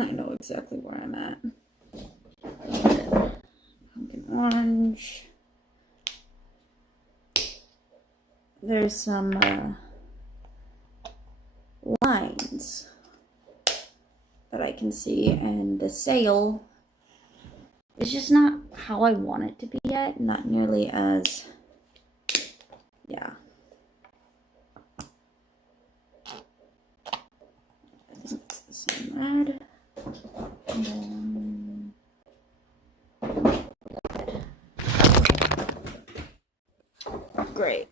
I know exactly where I'm at. Pumpkin orange. There's some lines that I can see, and the sail is just not how I want it to be yet. Not nearly as, yeah. I think it's the same red. And then great.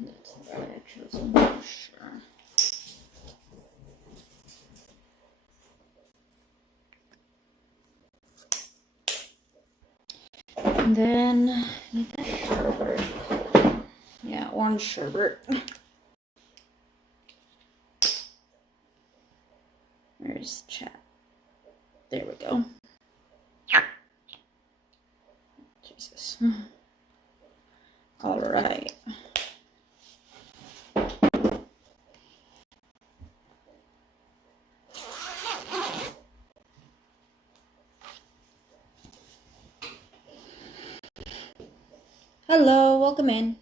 That's the red I chose, I'm not sure. And then I need that sherbet. Yeah, orange sherbet. Where's chat? There we go. Jesus. All right. Hello, welcome in.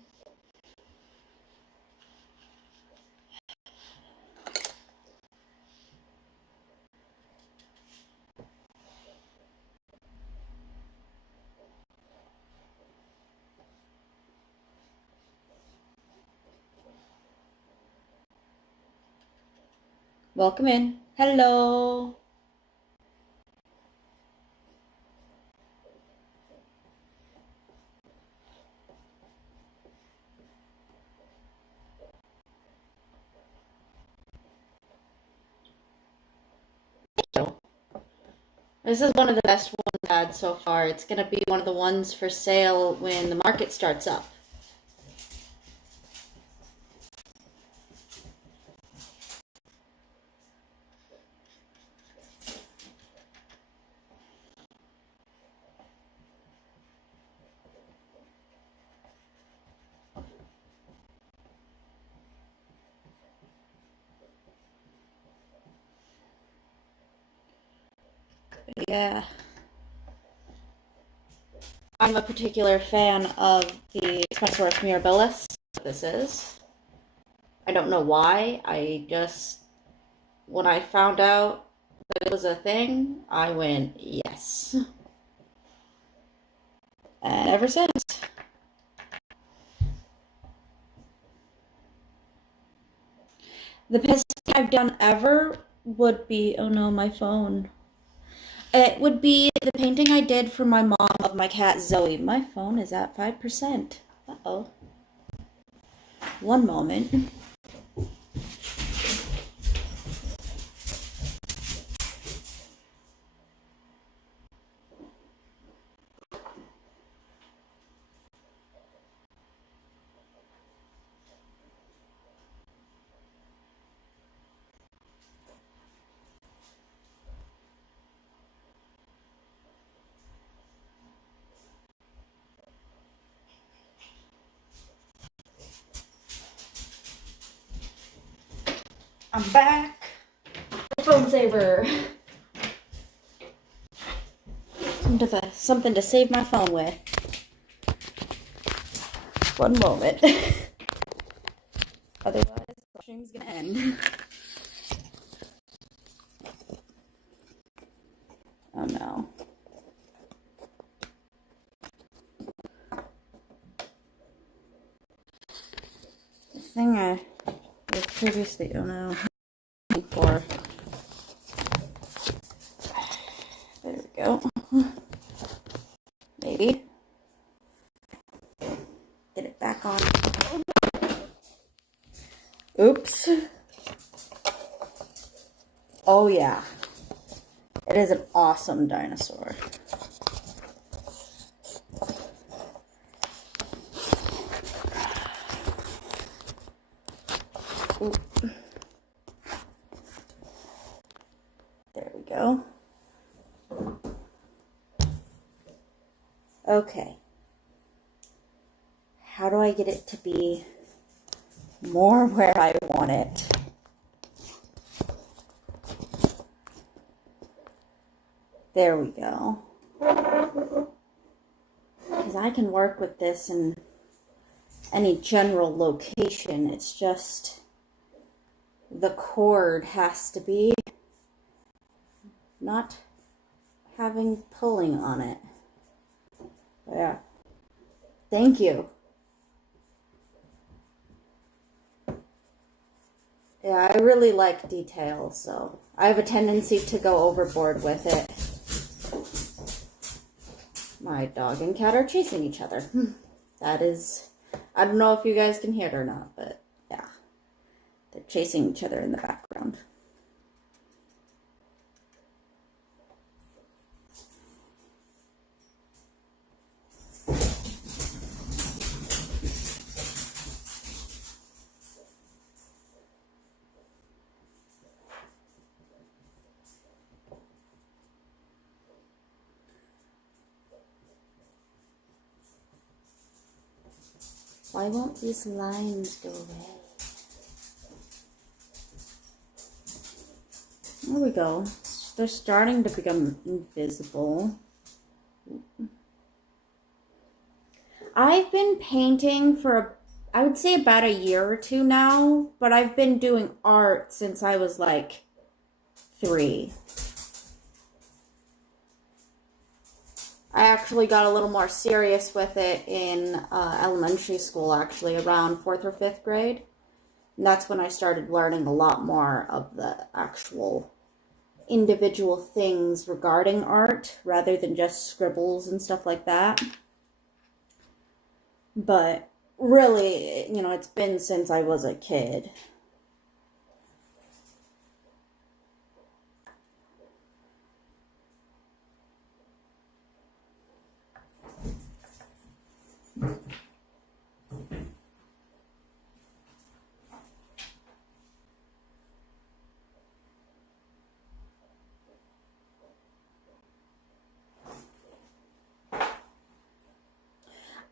Welcome in. Hello. This is one of the best ones I've had so far. It's going to be one of the ones for sale when the market starts up. Yeah. I'm a particular fan of the Spinosaurus mirabilis. This is. I don't know why. When I found out that it was a thing, I went, yes. And ever since. The best thing I've done ever would be, oh no, my phone. It would be the painting I did for my mom of my cat Zoe. My phone is at 5%. Uh-oh. One moment. I'm back. Phone saver. Something to save my phone with. One moment. Otherwise, the stream's gonna end. Oh no. The thing I was previously, oh no, for. There we go. Maybe. Get it back on. Oops. Oh yeah. It is an awesome dinosaur. Ooh. There we go. Okay. How do I get it to be more where I want it? There we go. Because I can work with this in any general location. It's just the cord has to be not having pulling on it. Yeah. Thank you. Yeah, I really like detail, so I have a tendency to go overboard with it. My dog and cat are chasing each other. That is, I don't know if you guys can hear it or not, but yeah. They're chasing each other in the background. Why won't these lines go away? There we go. They're starting to become invisible. I've been painting for, I would say, about a year or two now, but I've been doing art since I was like 3. I actually got a little more serious with it in elementary school, actually, around 4th or 5th grade. And that's when I started learning a lot more of the actual individual things regarding art, rather than just scribbles and stuff like that. But really, it's been since I was a kid.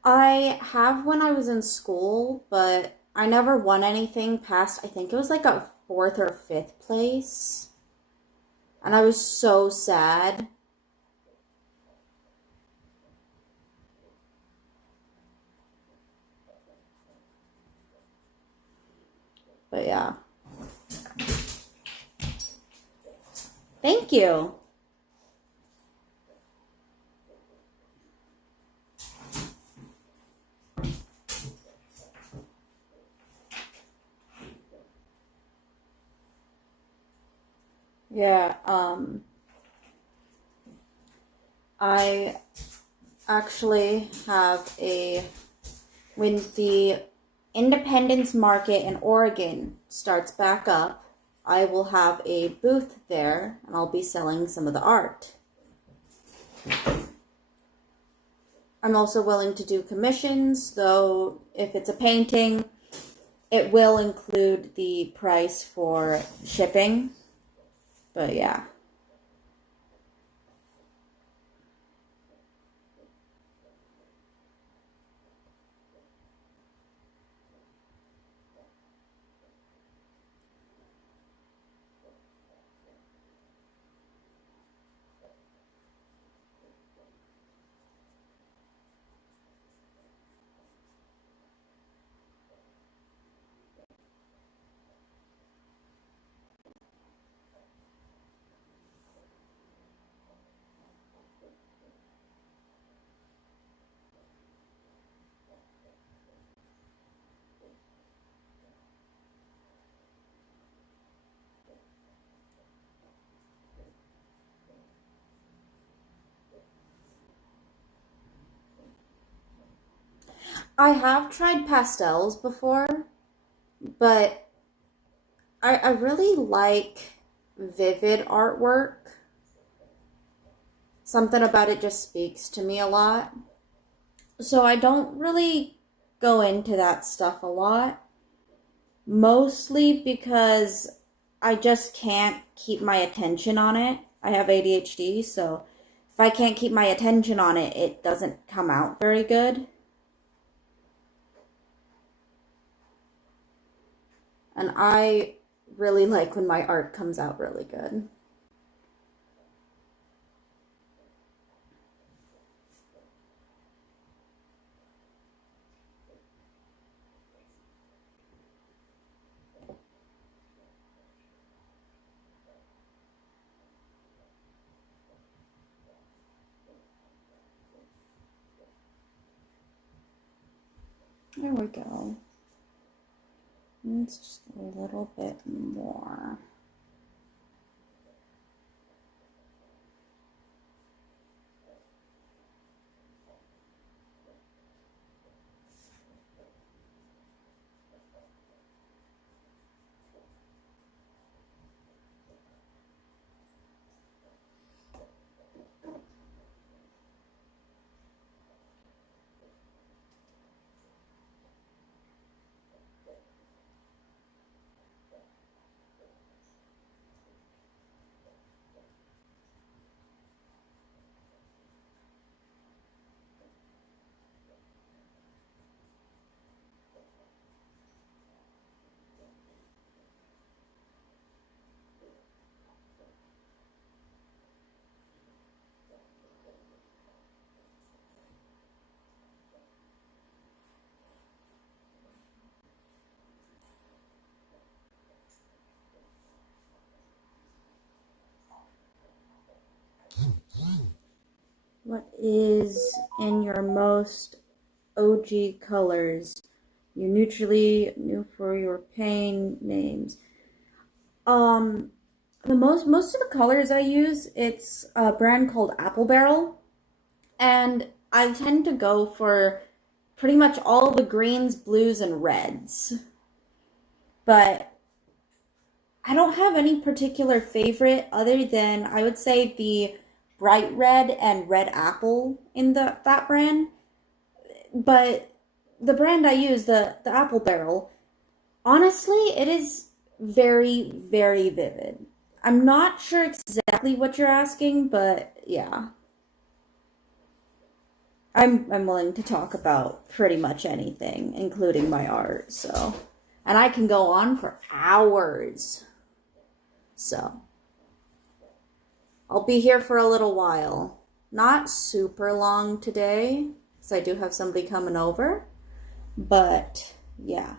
I have when I was in school, but I never won anything past, I think it was like a 4th or 5th place. And I was so sad. But yeah. Thank you. Yeah, I actually have when the Independence Market in Oregon starts back up, I will have a booth there, and I'll be selling some of the art. I'm also willing to do commissions, though if it's a painting, it will include the price for shipping. But yeah. I have tried pastels before, but I really like vivid artwork. Something about it just speaks to me a lot. So I don't really go into that stuff a lot. Mostly because I just can't keep my attention on it. I have ADHD, so if I can't keep my attention on it, it doesn't come out very good. And I really like when my art comes out really good. There we go. It's just a little bit more. What is in your most OG colors? You neutrally knew for your pain names. The most of the colors I use, it's a brand called Apple Barrel, and I tend to go for pretty much all the greens, blues, and reds. But I don't have any particular favorite other than I would say the bright red and red apple in that brand. But the brand I use, the Apple Barrel, honestly, it is very, very vivid. I'm not sure exactly what you're asking, but yeah. I'm willing to talk about pretty much anything, including my art, so. And I can go on for hours. So, I'll be here for a little while. Not super long today, because I do have somebody coming over. But, yeah.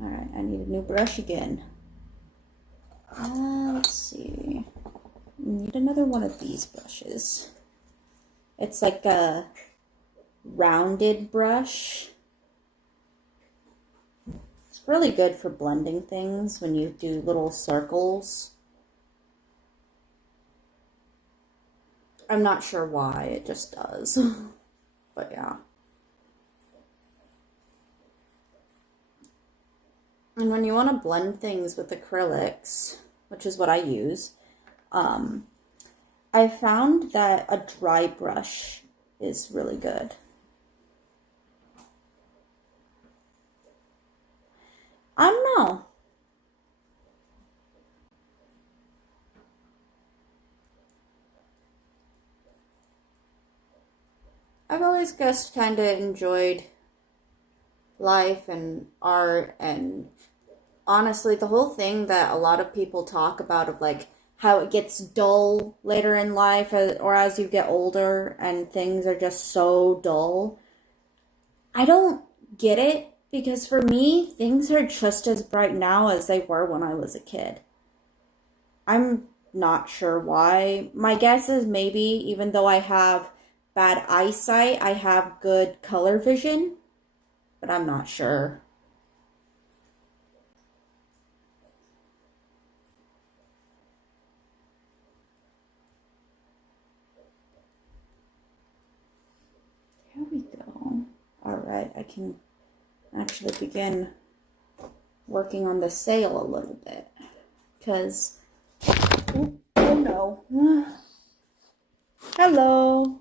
Alright, I need a new brush again. Let's see. I need another one of these brushes. It's like a rounded brush. It's really good for blending things when you do little circles. I'm not sure why, it just does. But yeah. And when you want to blend things with acrylics, which is what I use, I found that a dry brush is really good. I don't know. I've always just kind of enjoyed life and art, and honestly, the whole thing that a lot of people talk about of like how it gets dull later in life or as you get older and things are just so dull. I don't get it because for me, things are just as bright now as they were when I was a kid. I'm not sure why. My guess is maybe even though I have bad eyesight, I have good color vision, but I'm not sure. Here we go. All right, I can actually begin working on the sail a little bit because oh no. Hello.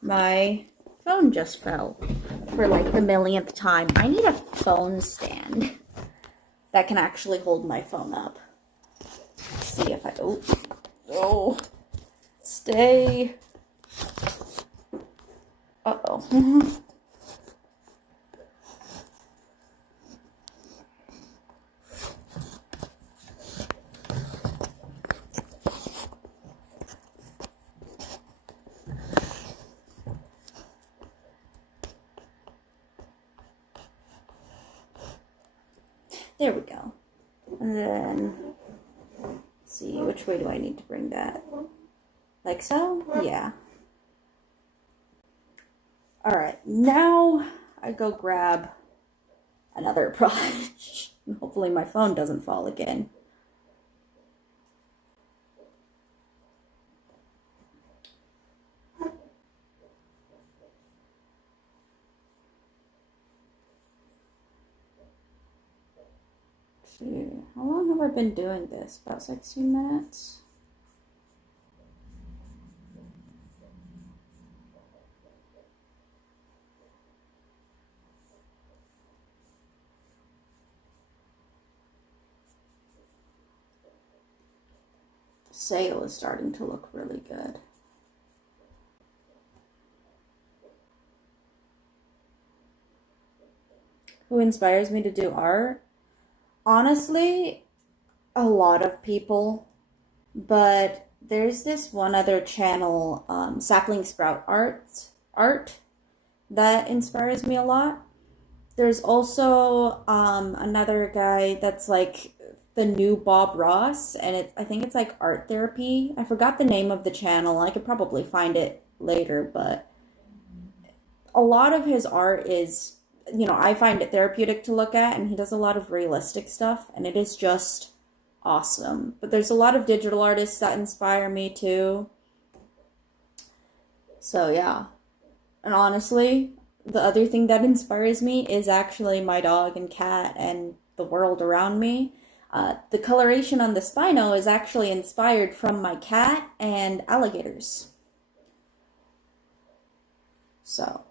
My phone just fell. for like the millionth time. I need a phone stand that can actually hold my phone up. Let's see if I... Oh. Stay. Uh-oh. There we go. And then, let's see, which way do I need to bring that? Like so? Yeah. Alright, now I go grab another brush. Hopefully my phone doesn't fall again. See, how long have I been doing this? About 16 minutes? The sail is starting to look really good. Who inspires me to do art? Honestly, a lot of people, but there's this one other channel, Sapling Sprout Art, that inspires me a lot. There's also another guy that's like the new Bob Ross, and I think it's like art therapy. I forgot the name of the channel. I could probably find it later, but a lot of his art is, you know, I find it therapeutic to look at, and he does a lot of realistic stuff, and it is just awesome. But there's a lot of digital artists that inspire me too. So yeah. And honestly, the other thing that inspires me is actually my dog and cat and the world around me. The coloration on the Spino is actually inspired from my cat and alligators. So,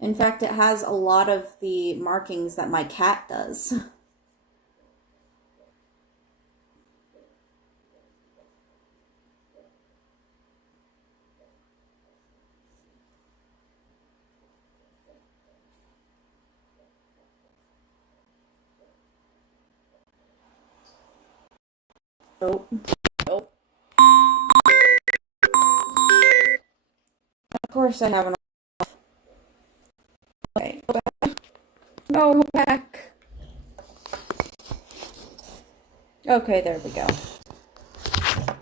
in fact, it has a lot of the markings that my cat does. Oh, oh. Of course I have an... Okay, go back. No, go back. Okay, there we go.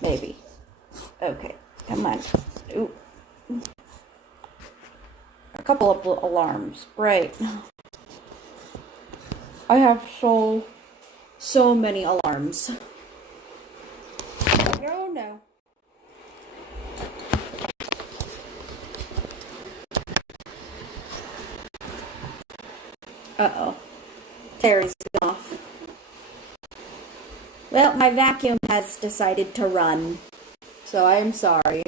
Maybe. Okay, come on. Ooh. A couple of alarms. Great. I have so many alarms. Oh no. Uh-oh. Terry's off. Well, my vacuum has decided to run, so I am sorry.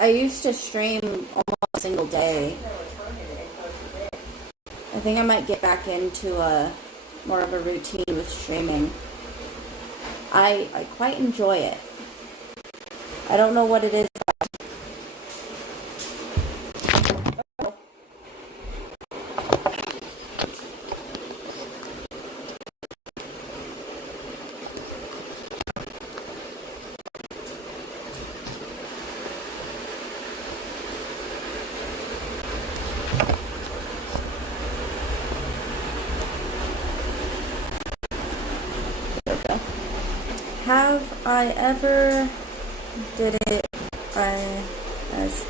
I used to stream almost a single day. I think I might get back into more of a routine with streaming. I quite enjoy it. I don't know what it is. Have I ever did it as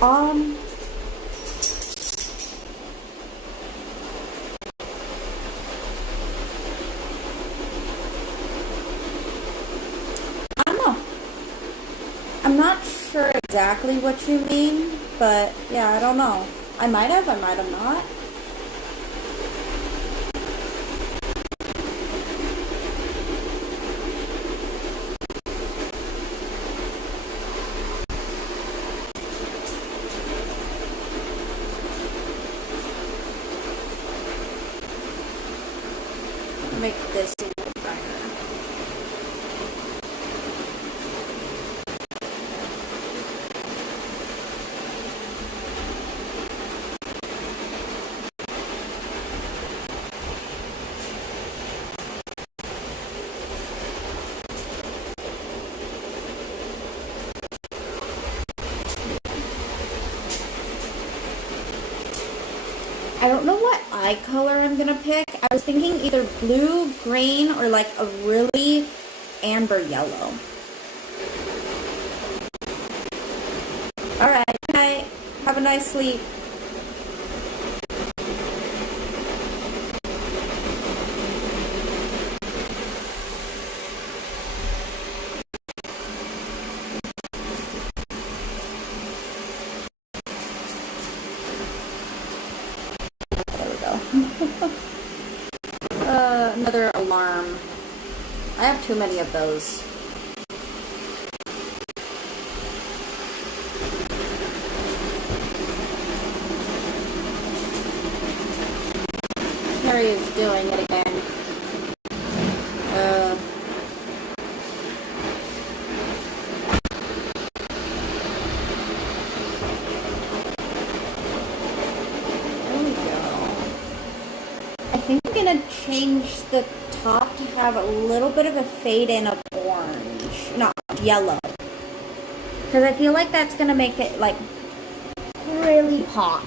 I don't know. I'm not sure exactly what you mean, but yeah, I don't know. I might have not. make this a little brighter. I don't know what eye color I'm gonna pick. I was thinking either blue, green, or like a really amber yellow. Alright, good night. Have a nice sleep. Another alarm. I have too many of those. Harry is doing it again. There we go. I think I'm gonna change the top to have a little bit of a fade in of orange, not yellow, because I feel like that's gonna make it like really pop.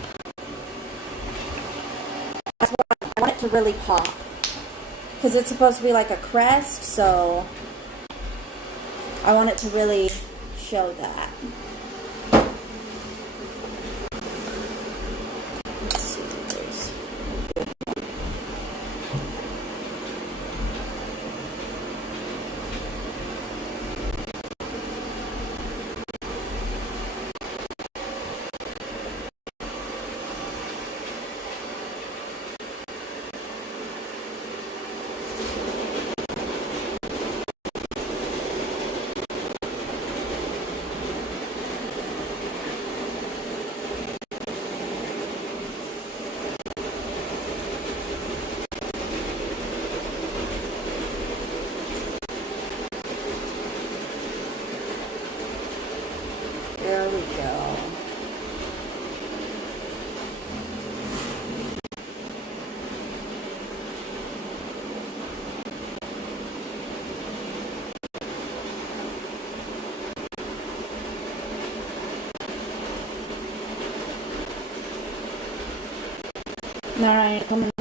That's what I want it to really pop, because it's supposed to be like a crest, so I want it to really show that. Let's see what there's. There we go. Alright, come on.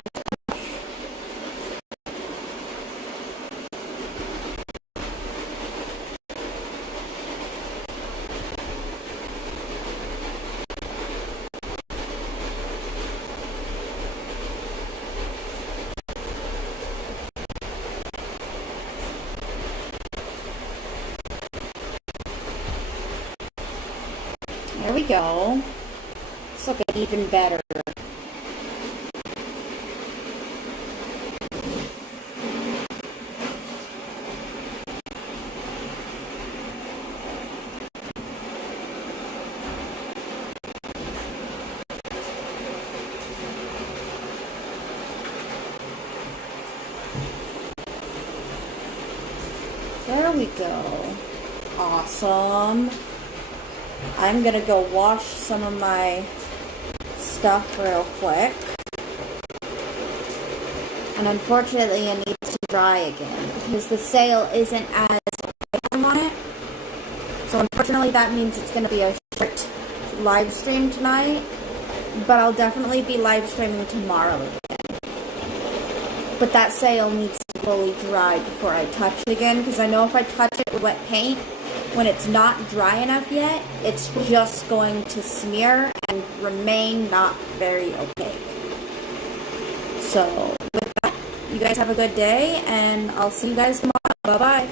There we go. It's looking even better. There we go. Awesome. I'm gonna go wash some of my stuff real quick. And unfortunately it needs to dry again because the sale isn't as big on it. So unfortunately that means it's gonna be a short live stream tonight. But I'll definitely be live streaming tomorrow again. But that sale needs to fully dry before I touch it again, because I know if I touch it with wet paint, when it's not dry enough yet, it's just going to smear and remain not very opaque. So with that, you guys have a good day, and I'll see you guys tomorrow. Bye-bye.